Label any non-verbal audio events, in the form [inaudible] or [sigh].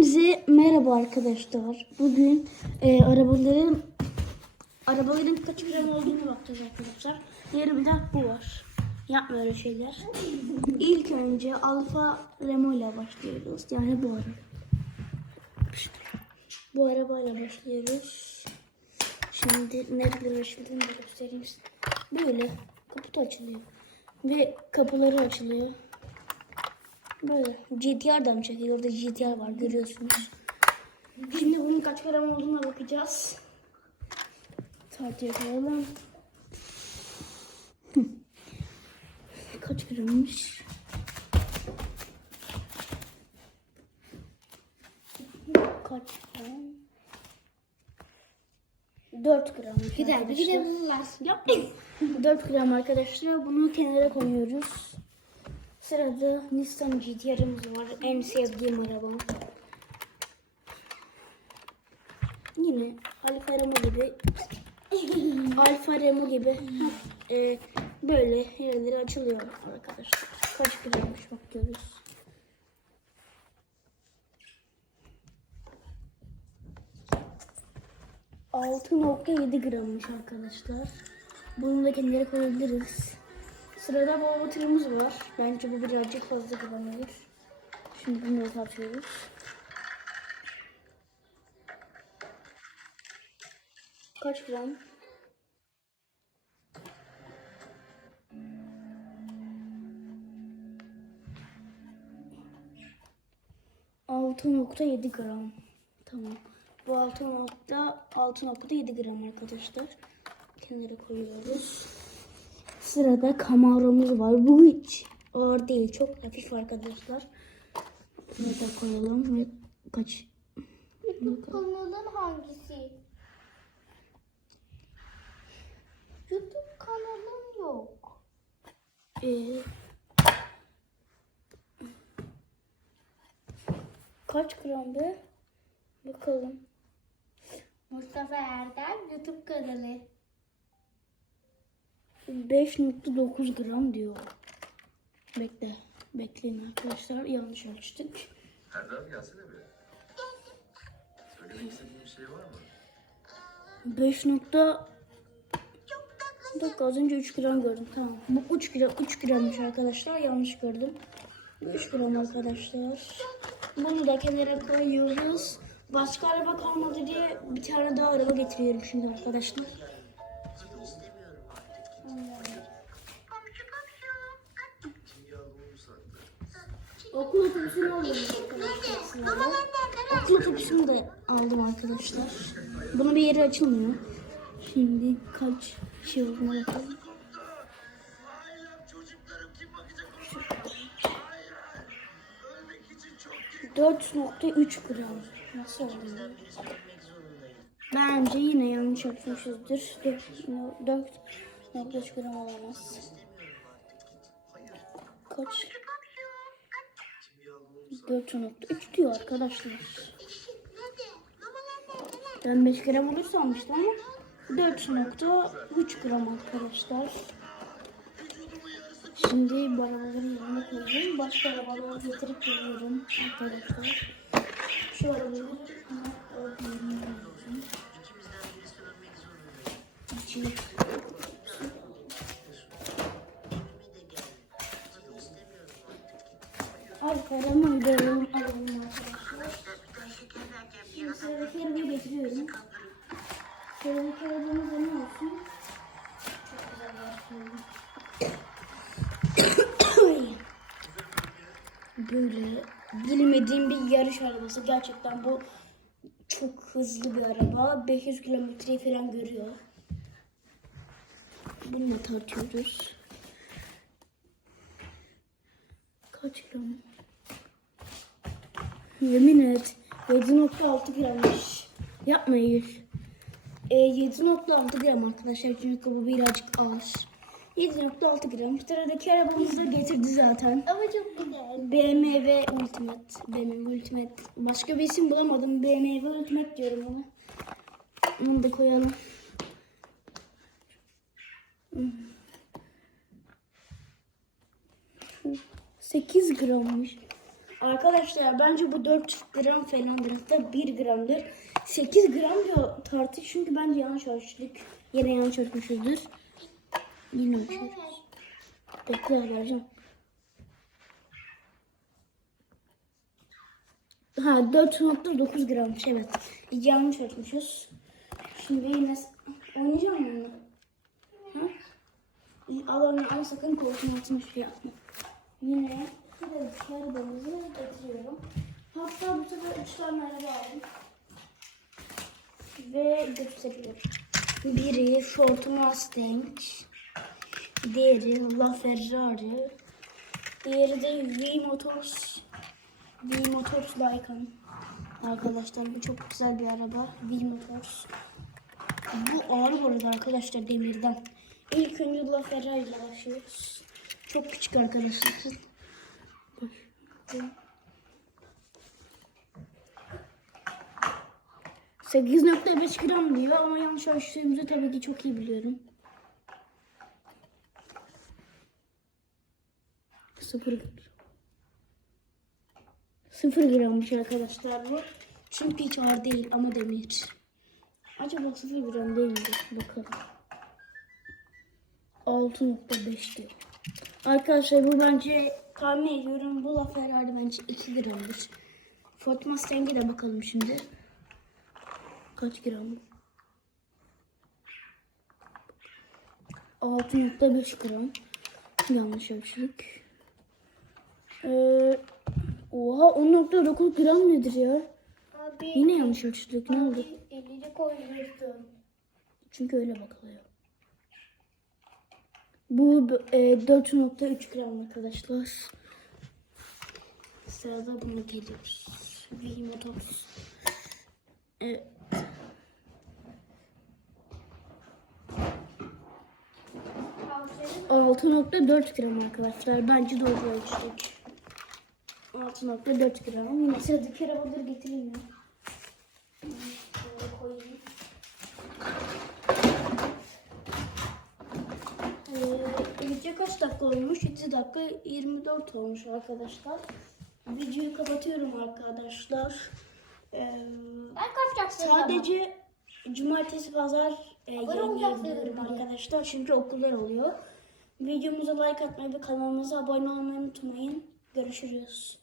Size merhaba arkadaşlar. Bugün e, arabaların arabaların kaç gram olduğunu bakacağız arkadaşlar. Yanımda bu var. Yapma öyle şeyler. İlk önce Alfa Remo ile başlıyoruz. Yani bu araba. Bu arabayla başlıyoruz. Şimdi nereden açıldığını da göstereyim size. Böyle kaputu açılıyor. Ve kapıları açılıyor. Böyle GTR'dan çekiyor. Orada GTR var görüyorsunuz. Şimdi bunun kaç gram olduğuna bakacağız. Tartıya koyalım. Kaç grammış? Kaç gram? 4 gram. Güzel bir. Yapmayın. 4 gram arkadaşlar. Bunu kenara koyuyoruz. Sırada Nissan GT-R'ımız var. En sevdiğim arabam. Yine Alfa Remo gibi [laughs] Alfa Remo gibi e, böyle yerleri açılıyor arkadaşlar. Kaç grammış bakıyoruz. Altı nokta yedi grammış arkadaşlar. Bunu da kendileri koyabiliriz. Sırada baba tırımız var. Bence bu birazcık fazla kullanılır. Şimdi bunu da tartıyoruz. Kaç gram? Altı nokta yedi gram. Tamam. Bu altı nokta altı nokta yedi gram arkadaşlar. Kenara koyuyoruz. Sırada Camaro'muz var. Bu hiç ağır değil. Çok hafif arkadaşlar. Bunu da koyalım ve kaç? YouTube kanalın hangisi? YouTube kanalım yok. Ee, kaç gram be? Bakalım. Mustafa Erdem YouTube kanalı. 5.9 gram diyor. Bekle. Bekleyin arkadaşlar. Yanlış ölçtük. Erdem gelsene bir. Söylemek istediğin bir şey var mı? 5 nokta... Bir dakika az önce 3 gram gördüm. Tamam. Bu 3 gram, 3 grammış arkadaşlar. Yanlış gördüm. 3 gram arkadaşlar. Bunu da kenara koyuyoruz. Başka araba kalmadı diye bir tane daha araba getiriyorum şimdi arkadaşlar. Okul otobüsünü aldım arkadaşlar. Okul otobüsünü de aldım arkadaşlar. Bunun bir yeri açılmıyor. Şimdi kaç şey olduğuna bakalım. 4.3 gram. Nasıl oldu? ya? Bence yine yanlış yapmışızdır. 4.3 gram olamaz. Kaç? 4.3 diyor arkadaşlar. Ben 5 gram olur sanmıştım ama 4.3 gram arkadaşlar. Şimdi banaların yanına koyuyorum. Başka arabaları getirip geliyorum arkadaşlar. Şu arabayı. İçine Roma'yı da alalım arkadaşlar. Şimdi sıradaki getiriyorum. Sıradaki da ne olsun? Çok güzel başlıyorum. Böyle bilmediğim bir yarış arabası. Gerçekten bu çok hızlı bir araba. 500 kilometreyi falan görüyor. Bununla tartıyoruz. Kaç gram? Yemin et. 7.6 grammış. Yapmayın. E, 7.6 gram arkadaşlar. Çünkü bu birazcık ağır. 7.6 gram. Sıradaki arabamızı da getirdi zaten. Ama çok güzel. BMW Ultimate. BMW Ultimate. Başka bir isim bulamadım. BMW Ultimate diyorum ona. Onu da koyalım. Hmm. 8 grammış. Arkadaşlar bence bu 4 gram falandır. Hatta 1 gramdır. 8 gram diyor tartı çünkü bence yanlış ölçtük. Yine yanlış ölçmüşüzdür. Yine ölçüyoruz. Bekle vereceğim. Ha 4.9 grammış evet. Yanlış ölçmüşüz. Şimdi yine oynayacağım mı onu? Ha? Al onu al sakın koltuğun altına şey yapma. Yine de şerbamızı getiriyorum. Hatta bu sefer üç tane araba aldım. Ve gösteriyorum. Biri Ford Mustang. Diğeri LaFerrari. Diğeri de V Motors. V Motors Lycan. Arkadaşlar bu çok güzel bir araba. V Motors. Bu ağır bu arada arkadaşlar demirden. İlk önce LaFerrari ile başlıyoruz. Çok küçük arkadaşlar. 8.5 gram diyor ama yanlış ölçtüğümüzü tabii ki çok iyi biliyorum. 0 gram. 0 grammış arkadaşlar bu. Çünkü hiç ağır değil ama demir. Acaba 0 gram değil mi? Bakalım. 6.5 diyor. Arkadaşlar bu bence tahmin ediyorum bu laf herhalde bence 2 gramdır. Ford Mustang'e de bakalım şimdi. Kaç gram? 6.5 gram. Yanlış ölçtük. Ee, oha 10.9 gram nedir ya? Abi, Yine yanlış ölçtük. Ne oldu? abi elini koyuyorsun. Çünkü öyle bakılıyor. Bu e, 4.3 gram arkadaşlar. Sırada bunu geliyoruz. Vimotos. Evet. Aferin. 6.4 gram arkadaşlar. Bence doğru ölçtük. 6.4 gram. Yine sıradaki arabaları getireyim mi? Video kaç dakika olmuş? 7 dakika 24 olmuş arkadaşlar. Videoyu kapatıyorum arkadaşlar. Ee, sadece cumartesi pazar e, bari. arkadaşlar. Çünkü okullar oluyor. Videomuza like atmayı ve kanalımıza abone olmayı unutmayın. Görüşürüz.